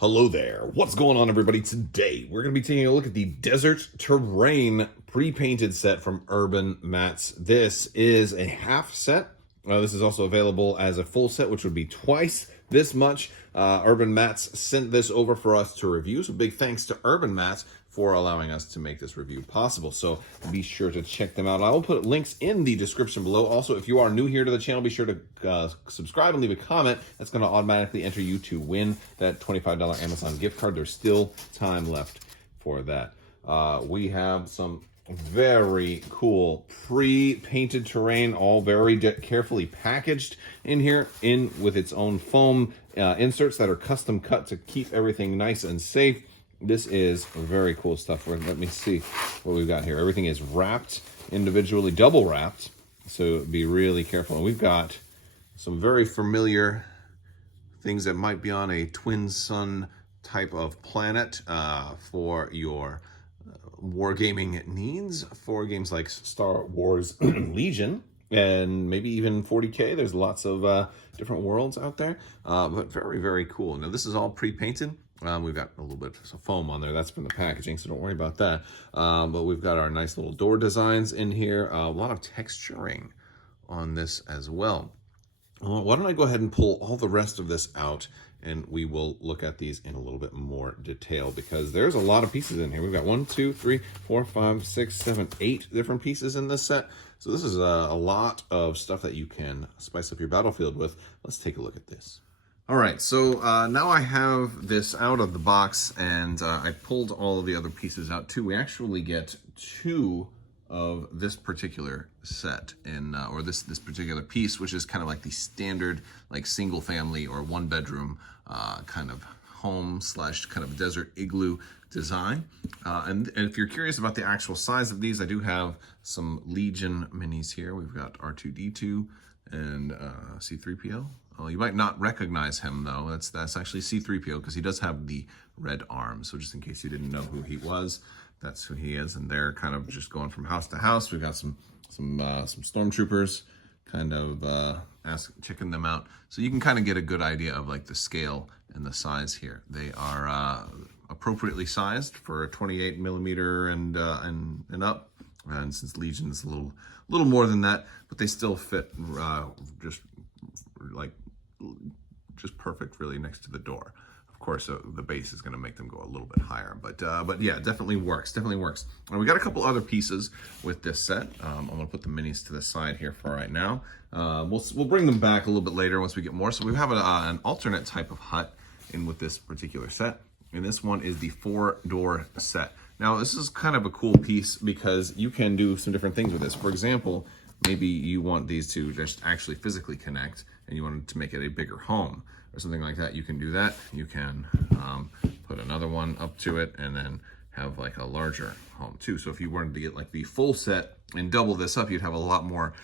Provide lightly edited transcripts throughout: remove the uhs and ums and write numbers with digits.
Hello there. What's going on, everybody? Today, we're going to be taking a look at the Desert Terrain pre-painted set from Urbanmatz. This is a half set. This is also available as a full set, which would be twice this much. Urbanmatz sent this over for us to review, so big thanks to Urbanmatz for allowing us to make this review possible. So be sure to check them out. I will put links in the description below. Also, if you are new here to the channel, be sure to subscribe and leave a comment. That's going to automatically enter you to win that $25 Amazon gift card. There's still time left for that. We have some very cool pre-painted terrain, all very carefully packaged in here, with its own foam inserts that are custom cut to keep everything nice and safe. This is very cool stuff. Let me see what we've got here. Everything is wrapped individually, double wrapped, so be really careful. And we've got some very familiar things that might be on a twin sun type of planet for your wargaming needs, for games like Star Wars Legion, and maybe even 40K. There's lots of different worlds out there, but very, very cool. Now, this is all pre-painted. We've got a little bit of foam on there. That's from the packaging, so don't worry about that. But we've got our nice little door designs in here. A lot of texturing on this as well. Why don't I go ahead and pull all the rest of this out, and we will look at these in a little bit more detail, because there's a lot of pieces in here. We've got 1, 2, 3, 4, 5, 6, 7, 8 different pieces in this set. So this is a lot of stuff that you can spice up your battlefield with. Let's take a look at this. All right, so now I have this out of the box, and I pulled all of the other pieces out too. We actually get 2 of this particular set or this particular piece, which is kind of like the standard like single family or 1 bedroom kind of home slash kind of desert igloo design. And if you're curious about the actual size of these, I do have some Legion minis here. We've got R2-D2 and C-3PO. Well, you might not recognize him, though. That's actually C-3PO, because he does have the red arm. So just in case you didn't know who he was, that's who he is. And they're kind of just going from house to house. We've got some stormtroopers kind of checking them out. So you can kind of get a good idea of like the scale and the size here. They are appropriately sized for a 28 millimeter and up. And since Legion is a little more than that, but they still fit just perfect, really, next to the door. Of course, the base is going to make them go a little bit higher, but yeah, definitely works. And we got a couple other pieces with this set. I'm going to put the minis to the side here for right now. We'll bring them back a little bit later once we get more. So we have an alternate type of hut in with this particular set, and this one is the 4-door set. Now, this is kind of a cool piece because you can do some different things with this. For example, maybe you want these to just actually physically connect, and you wanted to make it a bigger home or something like that. You can do that. You can put another one up to it and then have like a larger home too. So if you wanted to get like the full set and double this up, you'd have a lot more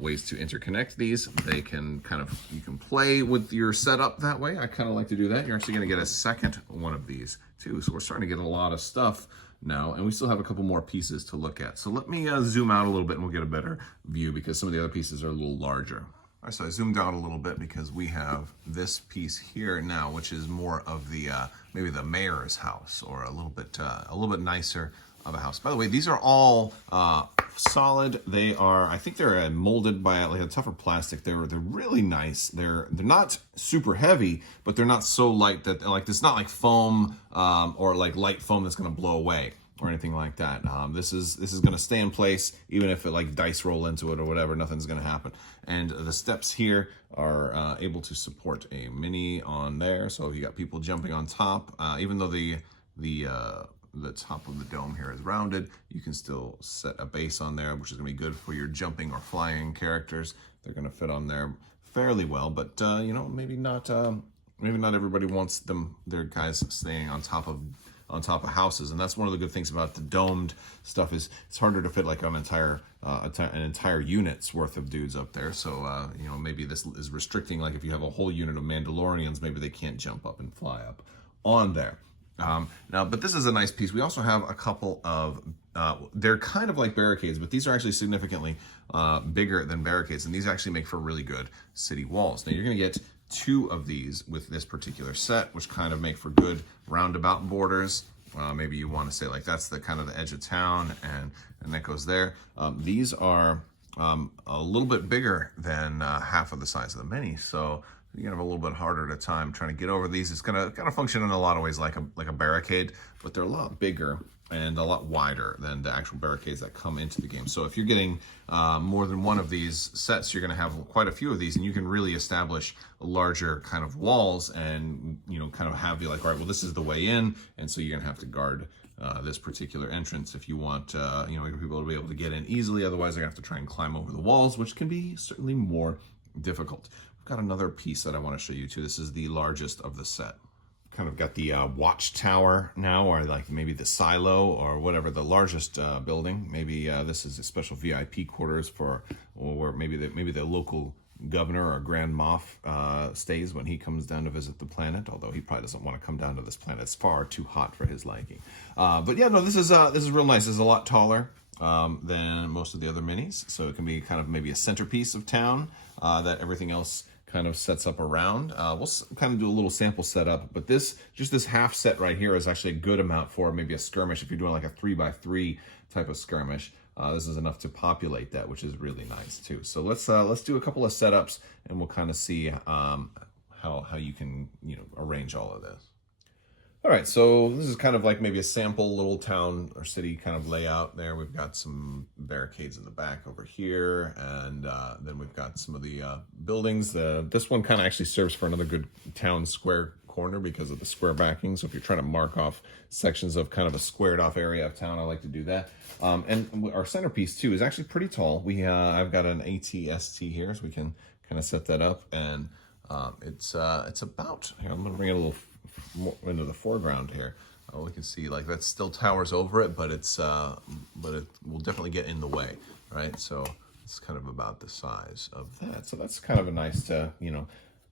ways to interconnect these. You can play with your setup that way. I kind of like to do that. You're actually going to get a second one of these too. So we're starting to get a lot of stuff now, and we still have a couple more pieces to look at. So let me zoom out a little bit and we'll get a better view, because some of the other pieces are a little larger. All right, so I zoomed out a little bit because we have this piece here now, which is more of the maybe the mayor's house, or a little bit nicer of a house. By the way, these are all solid. They are, I think they're molded by like a tougher plastic. They're really nice. They're not super heavy, but they're not so light that like it's not like foam or like light foam that's going to blow away or anything like that. This is going to stay in place, even if it like dice roll into it or whatever. Nothing's going to happen. And the steps here are able to support a mini on there, so if you got people jumping on top, even though the top of the dome here is rounded, you can still set a base on there, which is going to be good for your jumping or flying characters. They're going to fit on there fairly well, but you know, maybe not everybody wants their guys staying on top of houses. And that's one of the good things about the domed stuff, is it's harder to fit like an entire unit's worth of dudes up there. So you know, maybe this is restricting, like if you have a whole unit of Mandalorians, maybe they can't jump up and fly up on there. Now, but this is a nice piece. We also have a couple of, they're kind of like barricades, but these are actually significantly bigger than barricades, and these actually make for really good city walls. Now, you're going to get 2 of these with this particular set, which kind of make for good roundabout borders. Maybe you want to say like that's the kind of the edge of town, and that goes there. These are a little bit bigger than half of the size of the Mini, so you're gonna have a little bit harder at a time trying to get over these. It's gonna kind of function in a lot of ways like a barricade, but they're a lot bigger and a lot wider than the actual barricades that come into the game. So if you're getting more than one of these sets, you're gonna have quite a few of these, and you can really establish larger kind of walls and, you know, kind of have you like, all right, well, this is the way in, and so you're gonna have to guard this particular entrance if you want, you know, people to be able to get in easily. Otherwise, they're gonna have to try and climb over the walls, which can be certainly more difficult. I've got another piece that I want to show you too. This is the largest of the set. Kind of got the watchtower now, or like maybe the silo or whatever, the largest building. Maybe this is a special VIP quarters for, or maybe the local governor or Grand Moff stays when he comes down to visit the planet. Although he probably doesn't want to come down to this planet; it's far too hot for his liking. But yeah, no, this is real nice. This is a lot taller than most of the other minis, so it can be kind of maybe a centerpiece of town that everything else kind of sets up around. We'll kind of do a little sample setup, but this half set right here is actually a good amount for maybe a skirmish. If you're doing like a 3x3 type of skirmish, this is enough to populate that, which is really nice too. So let's do a couple of setups, and we'll kind of see how you can, you know, arrange all of this. All right, so this is kind of like maybe a sample little town or city kind of layout there. We've got some barricades in the back over here, and then we've got some of the buildings. This one kind of actually serves for another good town square corner because of the square backing. So if you're trying to mark off sections of kind of a squared off area of town, I like to do that. And our centerpiece too is actually pretty tall. I've got an ATST here, so we can kind of set that up, and it's about, here, I'm gonna bring it a little more into the foreground here. We can see like that still towers over it, but it will definitely get in the way, right? So it's kind of about the size of that. So that's kind of a nice,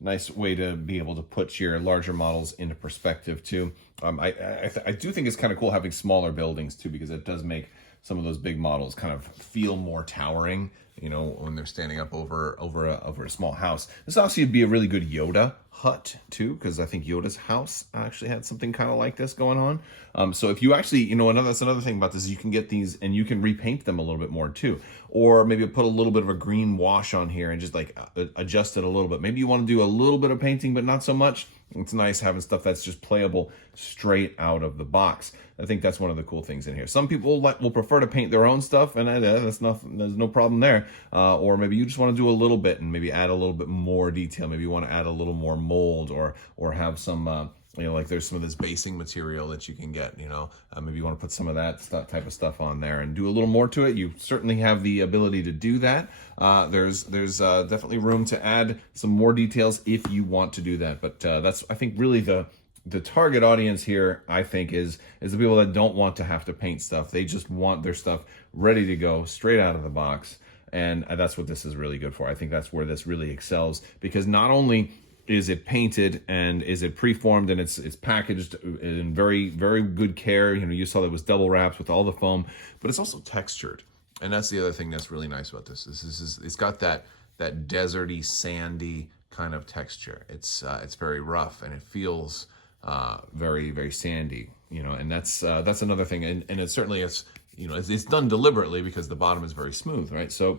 nice way to be able to put your larger models into perspective too. I do think it's kind of cool having smaller buildings too, because it does make some of those big models kind of feel more towering, you know, when they're standing up over a small house. This also would be a really good Yoda hut too, because I think Yoda's house actually had something kind of like this going on. So if you actually, you know, that's another thing about this is you can get these and you can repaint them a little bit more too, or maybe put a little bit of a green wash on here and just like adjust it a little bit. Maybe you want to do a little bit of painting, but not so much. It's nice having stuff that's just playable straight out of the box. I think that's one of the cool things in here. Some people will prefer to paint their own stuff, and there's no problem there. Or maybe you just want to do a little bit and maybe add a little bit more detail. Maybe you want to add a little more mold, or have some, you know, like there's some of this basing material that you can get, you know, maybe you want to put some of that type of stuff on there and do a little more to it. You certainly have the ability to do that. There's definitely room to add some more details if you want to do that. But that's, I think, really the target audience here, I think, is the people that don't want to have to paint stuff. They just want their stuff ready to go straight out of the box. And that's what this is really good for. I think that's where this really excels, because not only is it painted and is it preformed and it's packaged in very, very good care. You know, you saw that it was double wrapped with all the foam, but it's also textured. And that's the other thing that's really nice about this. It's got that deserty, sandy kind of texture. It's very rough and it feels very, very sandy, you know, and that's another thing. And it certainly is, you know, it's done deliberately because the bottom is very smooth, right? So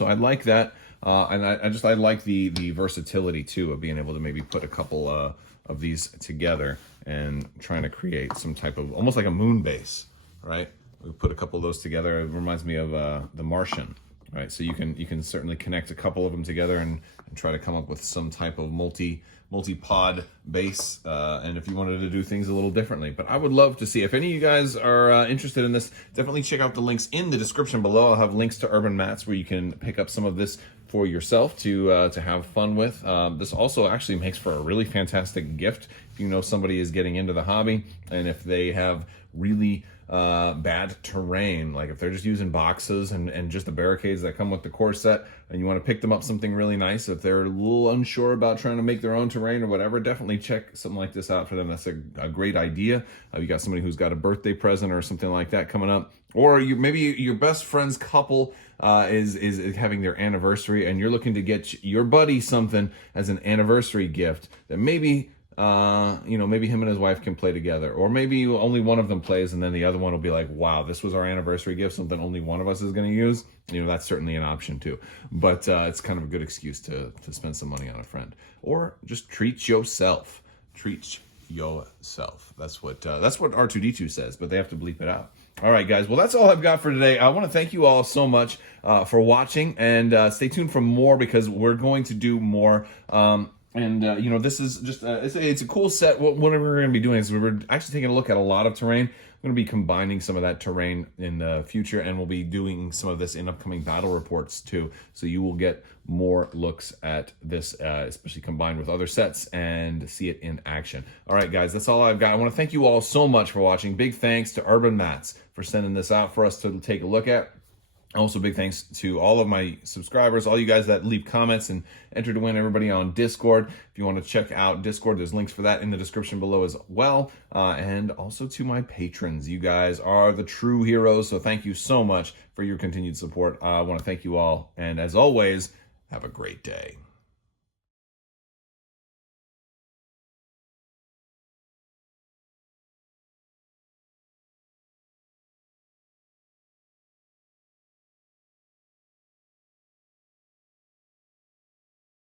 I like that. And I like the versatility too of being able to maybe put a couple of these together and trying to create some type of almost like a moon base, right? We put a couple of those together. It reminds me of The Martian, right? So you can certainly connect a couple of them together and try to come up with some type of multi-pod base, and if you wanted to do things a little differently. But I would love to see, if any of you guys are interested in this, definitely check out the links in the description below. I'll have links to Urbanmatz where you can pick up some of this for yourself to have fun with. This also actually makes for a really fantastic gift if you know somebody is getting into the hobby, and if they have really bad terrain, like if they're just using boxes and just the barricades that come with the core set, and you want to pick them up something really nice, if they're a little unsure about trying to make their own terrain or whatever, definitely check something like this out for them. That's a great idea. You got somebody who's got a birthday present or something like that coming up, or maybe your best friend's couple is having their anniversary, and you're looking to get your buddy something as an anniversary gift that maybe maybe him and his wife can play together, or maybe only one of them plays and then the other one will be like, wow, this was our anniversary gift, something only one of us is going to use. That's certainly an option too, but it's kind of a good excuse to spend some money on a friend, or just treat yourself. That's what R2D2 says, but they have to bleep it out. All right, guys. Well, that's all I've got for today. I want to thank you all so much for watching, and stay tuned for more, because we're going to do more. This is just it's a cool set. What we're going to be doing is we're actually taking a look at a lot of terrain. I'm going to be combining some of that terrain in the future, and we'll be doing some of this in upcoming battle reports too. So you will get more looks at this, especially combined with other sets, and see it in action. All right, guys, that's all I've got. I want to thank you all so much for watching. Big thanks to Urbanmatz for sending this out for us to take a look at. Also, big thanks to all of my subscribers, all you guys that leave comments and enter to win, everybody on Discord. If you want to check out Discord, there's links for that in the description below as well. And also to my patrons. You guys are the true heroes, so thank you so much for your continued support. I want to thank you all, and as always, have a great day.